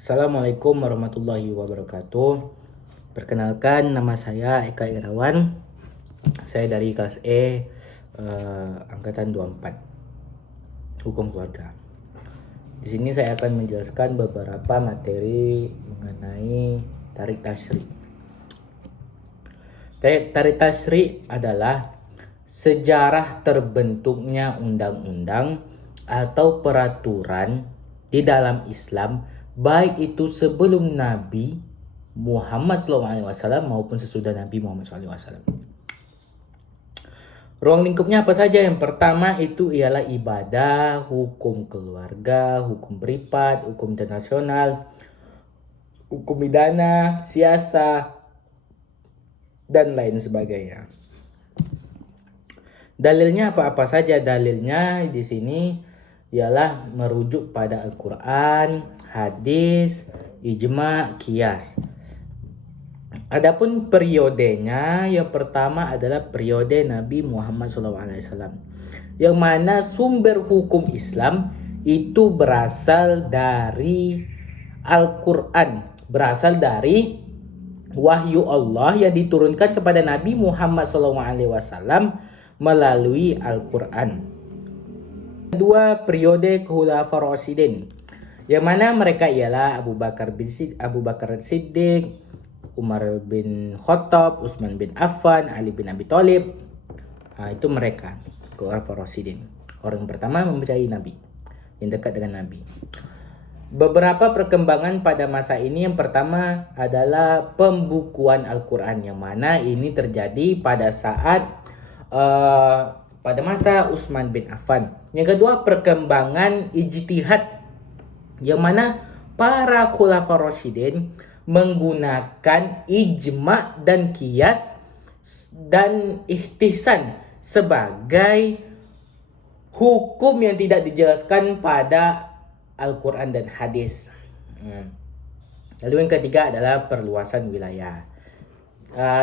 Assalamualaikum warahmatullahi wabarakatuh. Perkenalkan, nama saya Eka Irawan. Saya dari kelas angkatan 24, Hukum Keluarga. Di sini saya akan menjelaskan beberapa materi mengenai tarik tasyrik. Tarik tasyrik adalah sejarah terbentuknya undang-undang atau peraturan di dalam Islam, baik itu sebelum Nabi Muhammad SAW maupun sesudah Nabi Muhammad SAW. Ruang lingkupnya apa saja? Yang pertama itu ialah ibadah, hukum keluarga, hukum privat, hukum internasional, hukum pidana, siasa, dan lain sebagainya. Dalilnya apa-apa saja? Dalilnya di sini ialah merujuk pada Al-Quran, hadis, ijma, qiyas. Adapun periodenya, yang pertama adalah periode Nabi Muhammad SAW, yang mana sumber hukum Islam itu berasal dari Al-Quran, berasal dari wahyu Allah yang diturunkan kepada Nabi Muhammad SAW melalui Al-Quran. Kedua, periode Khulafaur Rasyidin, yang mana mereka ialah Abu Bakar Siddiq, Umar bin Khattab, Utsman bin Affan, Ali bin Abi Thalib. Itu mereka, Khulafaur Rasyidin. Orang pertama mempercayai Nabi, yang dekat dengan Nabi. Beberapa perkembangan pada masa ini, yang pertama adalah pembukuan Al-Quran, yang mana ini terjadi pada saat pada masa Utsman bin Affan. Yang kedua, perkembangan ijtihad, yang mana para Khulafaur Rasyidin menggunakan ijma dan qiyas dan ihtisan sebagai hukum yang tidak dijelaskan pada Al-Quran dan hadis. Lalu yang ketiga adalah perluasan wilayah.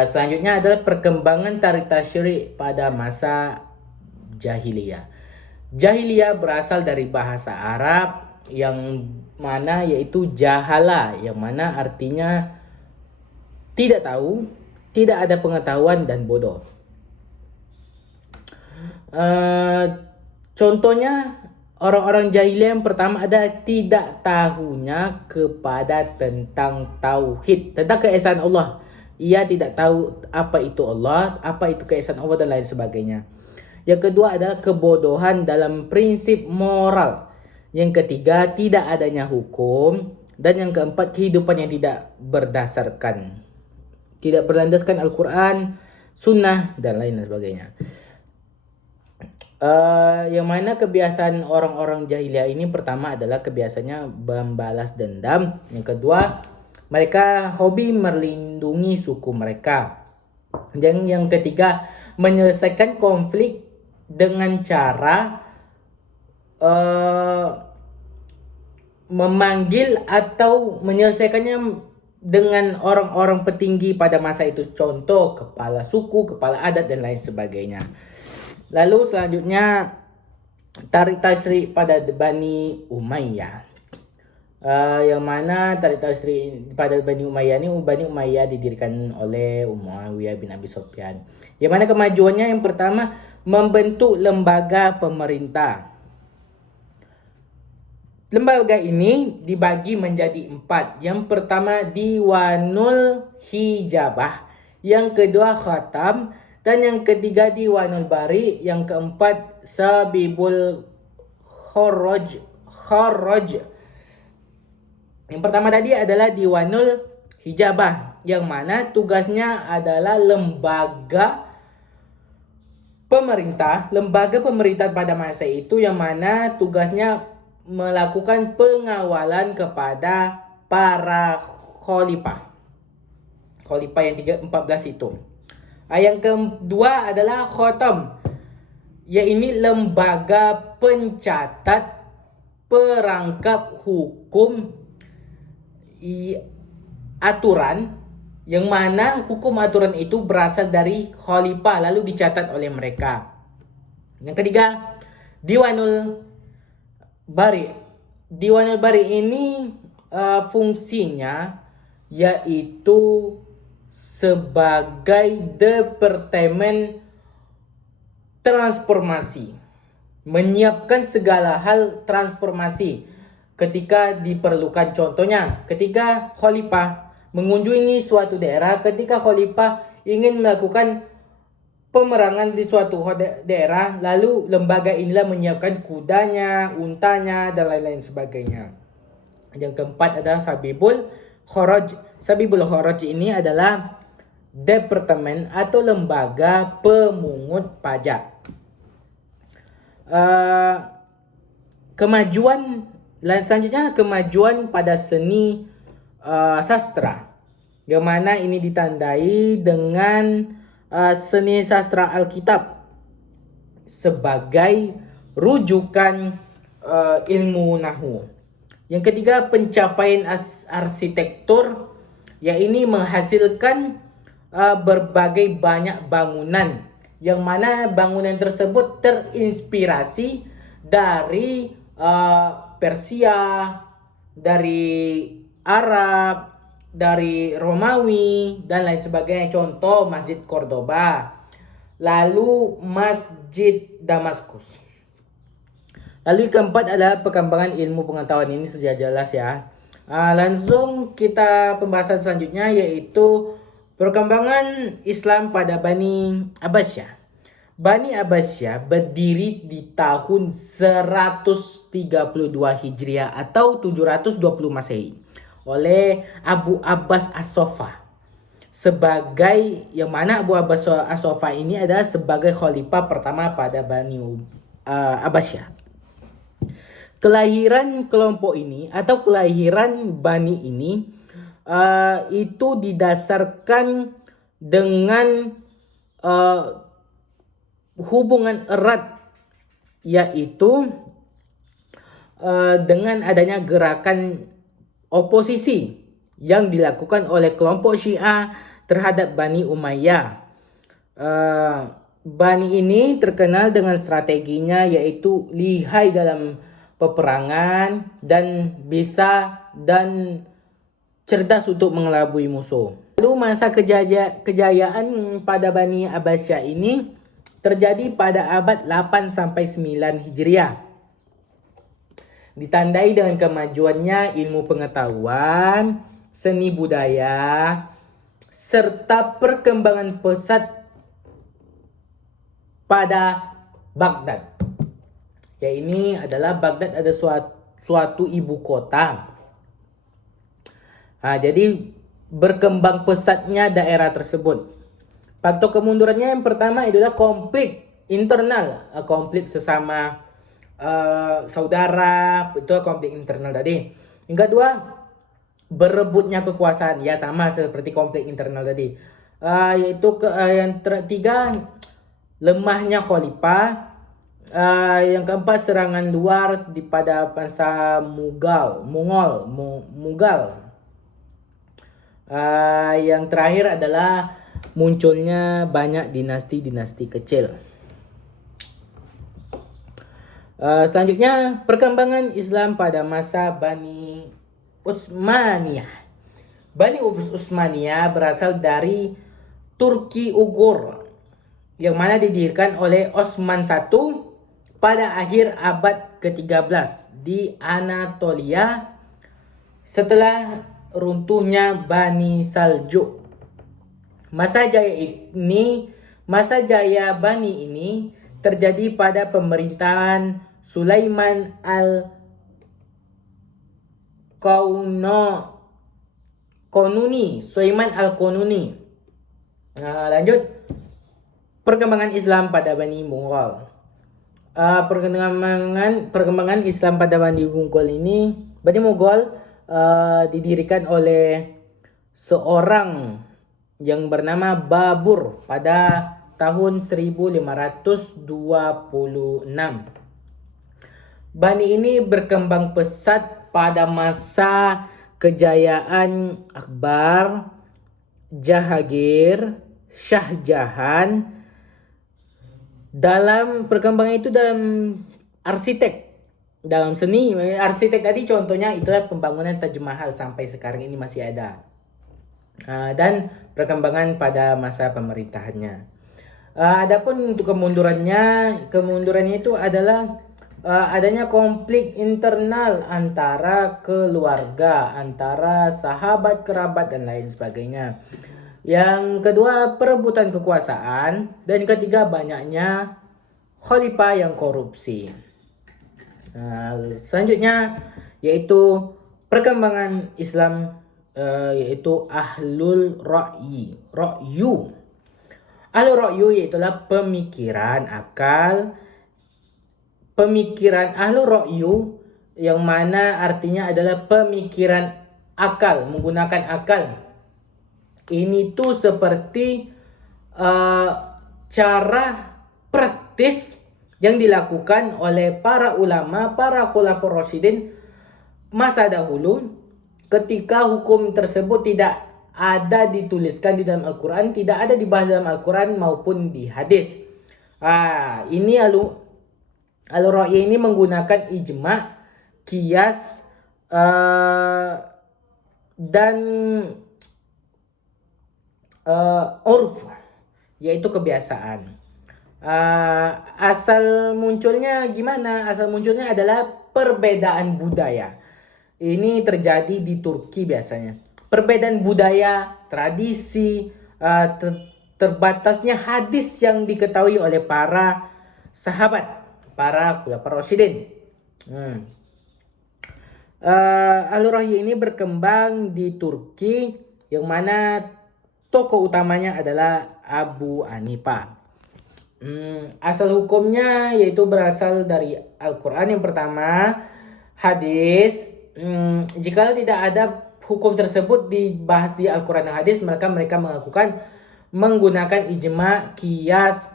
Selanjutnya adalah perkembangan tarik tasyrik pada masa jahiliyah. Jahiliyah berasal dari bahasa Arab yang mana yaitu jahala, yang mana artinya tidak tahu, tidak ada pengetahuan dan bodoh. Contohnya orang-orang jahiliyah yang pertama ada tidak tahunya kepada tentang tauhid, tentang keesaan Allah. Ia tidak tahu apa itu Allah, apa itu keesaan Allah dan lain sebagainya. Yang kedua adalah kebodohan dalam prinsip moral. Yang ketiga, tidak adanya hukum. Dan yang keempat, kehidupan yang tidak berlandaskan Al-Quran, sunnah, dan lain sebagainya. Yang mana kebiasaan orang-orang jahiliyah ini, pertama adalah kebiasaannya membalas dendam. Yang kedua, mereka hobi melindungi suku mereka. Dan yang ketiga, menyelesaikan konflik dengan cara memanggil atau menyelesaikannya dengan orang-orang petinggi pada masa itu, contoh kepala suku, kepala adat, dan lain sebagainya. Lalu selanjutnya tarik tasyrik pada Bani Umayyah, yang mana tarik tasyrik pada Bani Umayyah ini, Bani Umayyah didirikan oleh Muawiyah bin Abi Sufyan, yang mana kemajuannya yang pertama membentuk lembaga pemerintah. Lembaga ini dibagi menjadi 4. Yang pertama Diwanul Hijabah, yang kedua Khatam, dan yang ketiga Diwanul Bari, yang keempat Sabibul Kharaj. Yang pertama tadi adalah Diwanul Hijabah, yang mana tugasnya adalah lembaga pemerintah pada masa itu, yang mana tugasnya melakukan pengawalan kepada para khalifah yang 14 itu. Yang kedua adalah Khatam, yaitu lembaga pencatat perangkap hukum aturan, yang mana hukum aturan itu berasal dari khalifah lalu dicatat oleh mereka. Yang ketiga, Diwanul Bari. Diwanul Bari ini fungsinya yaitu sebagai departemen transformasi, menyiapkan segala hal transformasi ketika diperlukan. Contohnya, ketika khalifah mengunjungi suatu daerah, ketika khalifah ingin melakukan pemerangan di suatu daerah, lalu lembaga inilah menyiapkan kudanya, untanya, dan lain-lain sebagainya. Yang keempat adalah Sabibul Kharaj. Sabibul Kharaj ini adalah departemen atau lembaga pemungut pajak. Kemajuan selanjutnya, kemajuan pada seni sastra, yang mana ini ditandai dengan seni sastra Alkitab sebagai rujukan ilmu nahwu. Yang ketiga, pencapaian arsitektur, yaitu menghasilkan berbagai banyak bangunan, yang mana bangunan tersebut terinspirasi dari Persia, dari Arab, dari Romawi, dan lain sebagainya. Contoh Masjid Cordoba, lalu Masjid Damaskus. Lalu yang keempat adalah perkembangan ilmu pengetahuan. Ini sudah jelas ya. Langsung kita pembahasan selanjutnya, yaitu perkembangan Islam pada Bani Abbasiyah. Bani Abbasiyah berdiri di tahun 132 Hijriah atau 720 Masehi oleh Abu Abbas As-Sofa. Sebagai, yang mana Abu Abbas As-Sofa ini adalah sebagai khalifah pertama pada Bani Abbasiyah. Kelahiran kelompok ini atau kelahiran Bani ini itu didasarkan dengan hubungan erat, yaitu dengan adanya gerakan oposisi yang dilakukan oleh kelompok Syiah terhadap Bani Umayyah. Bani ini terkenal dengan strateginya, yaitu lihai dalam peperangan dan cerdas untuk mengelabui musuh. Lalu masa kejayaan pada Bani Abbasiyah ini terjadi pada abad 8 sampai 9 Hijriah. Ditandai dengan kemajuannya ilmu pengetahuan, seni budaya, serta perkembangan pesat pada Baghdad. Ya, ini adalah Baghdad ada suatu ibu kota. Jadi berkembang pesatnya daerah tersebut. Faktor kemundurannya yang pertama adalah konflik internal, konflik sesama saudara, itu konflik internal tadi. Yang kedua, berebutnya kekuasaan, ya sama seperti konflik internal tadi. Yaitu yang ketiga, lemahnya khalifah. Yang keempat, serangan luar pada bangsa Mughal. Yang terakhir adalah munculnya banyak dinasti-dinasti kecil. Selanjutnya, perkembangan Islam pada masa Bani Utsmaniyah. Bani Utsmaniyah berasal dari Turki Ugur, yang mana didirikan oleh Osman I pada akhir abad ke-13 di Anatolia setelah runtuhnya Bani Saljuk. Masa jaya Bani ini terjadi pada pemerintahan Sulaiman Al-Qanuni. Lanjut, perkembangan Islam pada Bani Mughal. Perkembangan Islam pada Bani Mughal didirikan oleh seorang yang bernama Babur pada tahun 1526. Bani ini berkembang pesat pada masa kejayaan Akbar, Jahangir, Shah Jahan. Dalam perkembangan itu dalam arsitek, dalam seni arsitek tadi contohnya itulah pembangunan Taj Mahal sampai sekarang ini masih ada. Dan perkembangan pada masa pemerintahannya. Adapun untuk kemundurannya itu adalah adanya konflik internal antara keluarga, antara sahabat, kerabat dan lain sebagainya. Yang kedua, perebutan kekuasaan, dan ketiga, banyaknya khalifah yang korupsi. Selanjutnya yaitu perkembangan Islam, yaitu ahlul ra'yu. Ahlul ra'yu yaitulah pemikiran ahlul ra'yu, yang mana artinya adalah pemikiran akal, menggunakan akal. Ini tuh seperti cara praktis yang dilakukan oleh para ulama, para khulafaur rasyidin masa dahulu, ketika hukum tersebut tidak ada dituliskan di dalam Al-Quran, tidak ada dibahas dalam Al-Quran maupun di hadis. Ini Al-Ra'yi ini menggunakan ijma, qiyas, dan urf, yaitu kebiasaan. Asal munculnya gimana? Asal munculnya adalah perbedaan budaya. Ini terjadi di Turki biasanya. Perbedaan budaya, tradisi, terbatasnya hadis yang diketahui oleh para sahabat, para khulafaur rasyidin. Al-Ra'yi ini berkembang di Turki, yang mana tokoh utamanya adalah Abu Hanifah. Asal hukumnya yaitu berasal dari Al-Quran yang pertama, hadis. Jika tidak ada hukum tersebut dibahas di Al-Quran dan hadis, mereka menggunakan ijma, qiyas,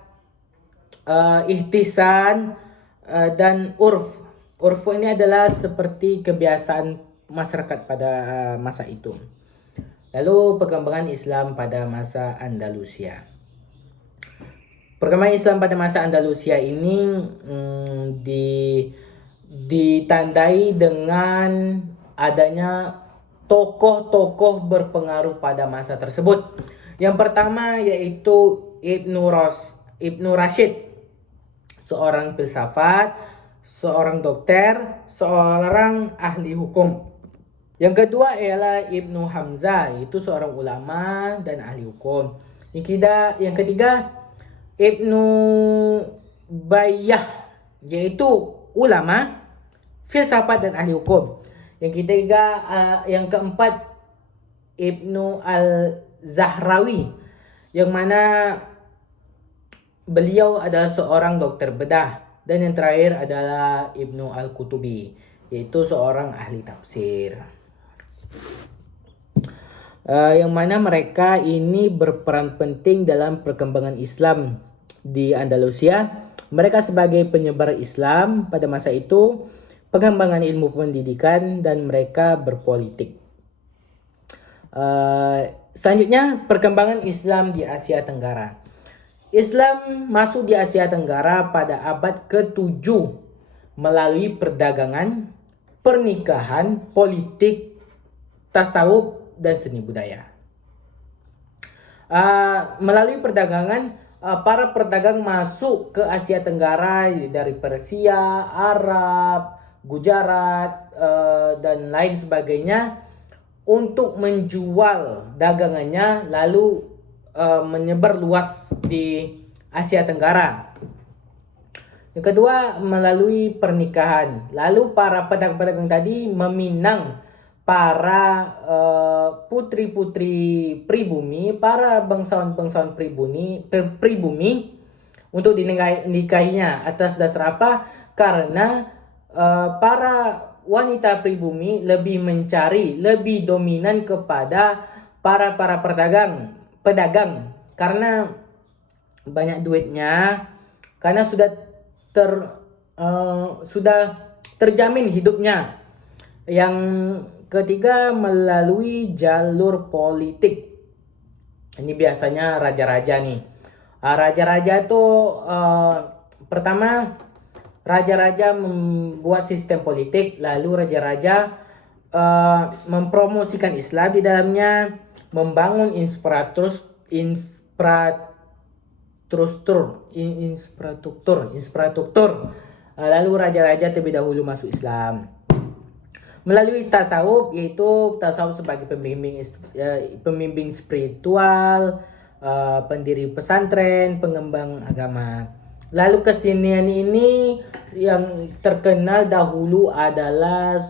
ihtisan, dan urf. Urf ini adalah seperti kebiasaan masyarakat pada masa itu. Lalu perkembangan Islam pada masa Andalusia. Perkembangan Islam pada masa Andalusia ini ditandai dengan adanya tokoh-tokoh berpengaruh pada masa tersebut. Yang pertama yaitu Ibnu Rashid, seorang filsafat, seorang dokter, seorang ahli hukum. Yang kedua ialah Ibnu Hamzah, itu seorang ulama dan ahli hukum. Yang ketiga Ibnu Bayyah, yaitu ulama, filsafat dan ahli hukum. Yang keempat Ibnu Al-Zahrawi, yang mana beliau adalah seorang dokter bedah. Dan yang terakhir adalah Ibnu Al-Qutubi, yaitu seorang ahli tafsir. Yang mana mereka ini berperan penting dalam perkembangan Islam di Andalusia. Mereka sebagai penyebar Islam pada masa itu, pengembangan ilmu pendidikan, dan mereka berpolitik. Selanjutnya, perkembangan Islam di Asia Tenggara. Islam masuk di Asia Tenggara pada abad ke-7 melalui perdagangan, pernikahan, politik, tasawuf, dan seni budaya. Melalui perdagangan, para pedagang masuk ke Asia Tenggara dari Persia, Arab, Gujarat, dan lain sebagainya untuk menjual dagangannya, lalu menyebar luas di Asia Tenggara. Yang kedua, melalui pernikahan. Lalu para pedagang-pedagang tadi meminang para putri-putri pribumi, para bangsawan-bangsawan pribumi untuk dinikahinya. Atas dasar apa? Karena para wanita pribumi lebih dominan kepada para pedagang karena banyak duitnya, karena sudah terjamin hidupnya. Yang ketiga, melalui jalur politik. Ini biasanya raja-raja nih. Raja-raja itu pertama raja-raja membuat sistem politik, lalu raja-raja mempromosikan Islam di dalamnya, membangun infrastruktur. Lalu raja-raja terlebih dahulu masuk Islam melalui tasawuf, yaitu tasawuf sebagai pembimbing spiritual, pendiri pesantren, pengembang agama. Lalu kesenian ini yang terkenal dahulu adalah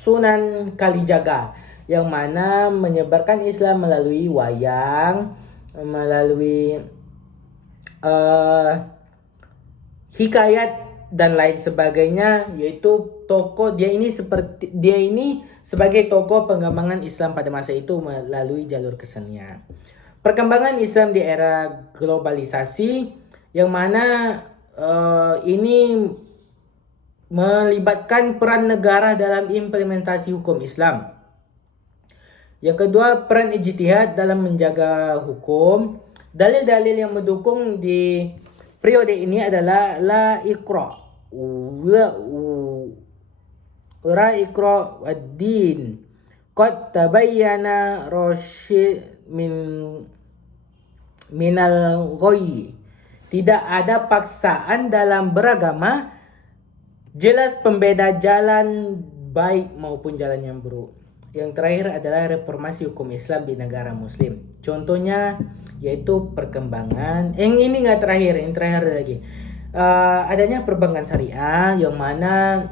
Sunan Kalijaga, yang mana menyebarkan Islam melalui wayang, melalui hikayat dan lain sebagainya, yaitu dia ini sebagai tokoh pengembangan Islam pada masa itu melalui jalur kesenian. Perkembangan Islam di era globalisasi, yang mana ini melibatkan peran negara dalam implementasi hukum Islam. Yang kedua, peran ijtihad dalam menjaga hukum. Dalil-dalil yang mendukung di periode ini adalah la iqra wad-din qad tabayyana rasyid minal ghayy. Tidak ada paksaan dalam beragama, jelas pembeda jalan baik maupun jalan yang buruk. Yang terakhir adalah reformasi hukum Islam di negara muslim. Contohnya yaitu perkembangan, yang terakhir lagi. Adanya perbankan syariah, yang mana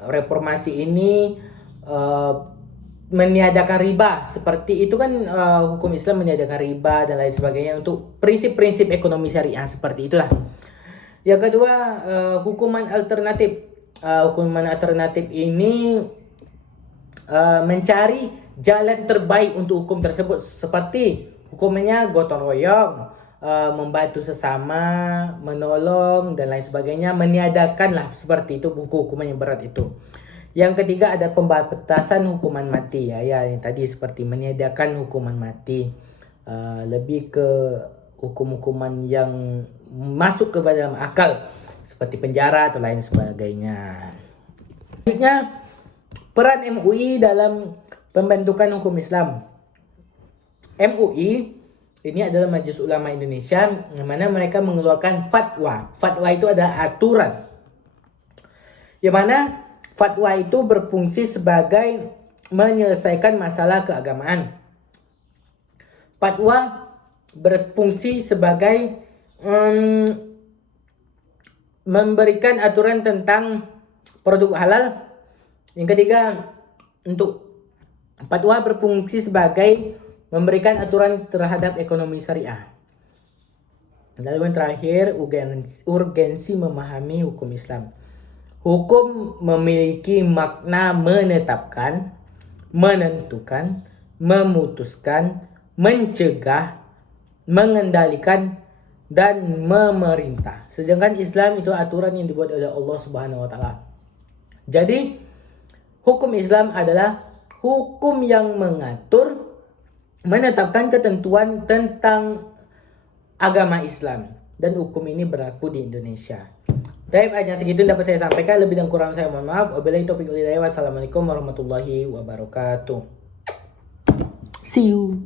reformasi ini meniadakan riba. Seperti itu kan, hukum Islam meniadakan riba dan lain sebagainya untuk prinsip-prinsip ekonomi syariah, seperti itulah. Yang kedua, hukuman alternatif. Hukuman alternatif ini mencari jalan terbaik untuk hukum tersebut, seperti hukumannya gotong royong, membantu sesama, menolong dan lain sebagainya, meniadakanlah seperti itu hukuman yang berat itu. Yang ketiga ada pembatasan hukuman mati, ya yang tadi seperti meniadakan hukuman mati, lebih ke hukuman yang masuk ke dalam akal seperti penjara atau lain sebagainya. Selanjutnya, peran MUI dalam pembentukan hukum Islam. MUI ini adalah Majelis Ulama Indonesia, yang mana mereka mengeluarkan fatwa. Fatwa itu adalah aturan, yang mana fatwa itu berfungsi sebagai menyelesaikan masalah keagamaan. Fatwa berfungsi sebagai memberikan aturan tentang produk halal. Yang ketiga, untuk fatwa berfungsi sebagai memberikan aturan terhadap ekonomi syariah. Lalu yang terakhir, urgensi memahami hukum Islam. Hukum memiliki makna menetapkan, menentukan, memutuskan, mencegah, mengendalikan, dan memerintah. Sedangkan Islam itu aturan yang dibuat oleh Allah Subhanahu wa taala. Jadi, hukum Islam adalah hukum yang mengatur, menetapkan ketentuan tentang agama Islam, dan hukum ini berlaku di Indonesia. Baik, hanya segitu dapat saya sampaikan. Lebih dan kurang saya mohon maaf. Wabillahi taufiq wal hidayah. Wassalamualaikum warahmatullahi wabarakatuh. See you.